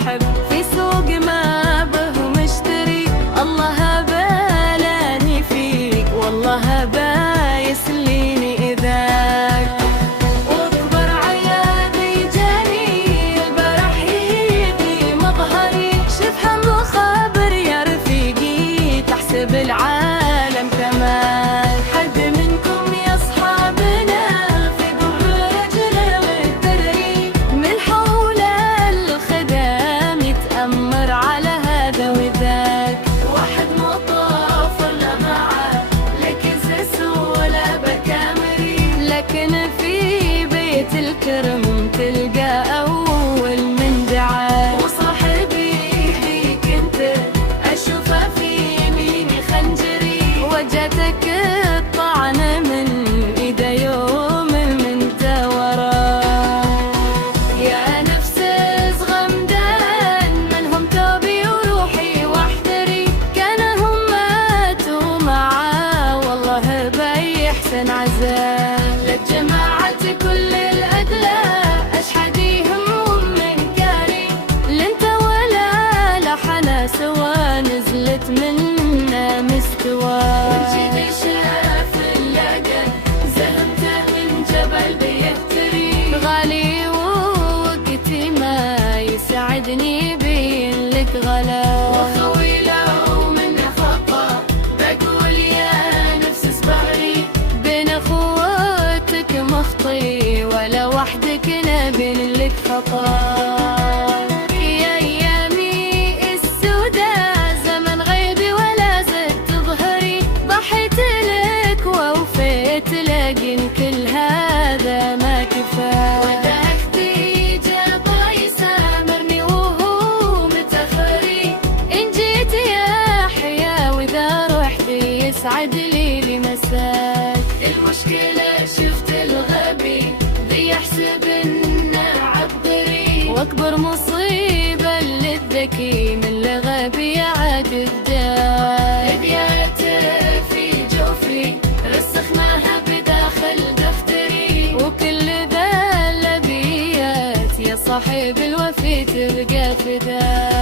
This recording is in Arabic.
صاحب في سوق ما به مشتري، الله هبالاني فيك والله هبا يسليني إذاك. واكبر عيادي جاني البرح يهدي مظهري، شف هم خبر يا رفيقي تحسب العالم كمال. حد منكم يا اصحابنا في ظهر رجله متدري، من حول الخدام يتأمر على هذا وذاك. واحد مطاف ولا معه لك زس ولا بكامري، لكن في بيت الكرم تلقى أول من دعاه. وصاحبي فيك انت أشوفه في يميني خنجري، وجهتك الطعن من إيده يوم من وراه. يا نفس صغمدان منهم توبي وروحي واحذري، كانهم ماتوا معاه والله بيحسن عزاه. للجماعة كل الأدلى أشحديهم من كاري، لنت ولا لحنا سوا نزلت منا مستوى. والجدي شاف اللقى زهمته من جبل بيهتري، غالي ووقتي ما يسعدني بين لك غلا. وخوي لو من خطأ بقول يا نفس اصبري، بين اخواتك مخطي ولا وحدك نبين لك خطا. يا ايامي السودا زمن غيبي ولا زدت تظهري، ضحيت لك ووفيت لكن كل هذا ما كفى. وذاكتي جابا يسامرني وهو متأخري، إن جيت يا حيا وإذا رحت يسعد لي لمساك. المشكلة شفت الغبي ذي يحسب إنه عبقري، وأكبر مصيبة للذكي من الغبي عاد الداء. ابياته في جوفي رسخناها بداخل دفتري، وكل ذا الابيات يا صاحب الوفي تبقى فداء.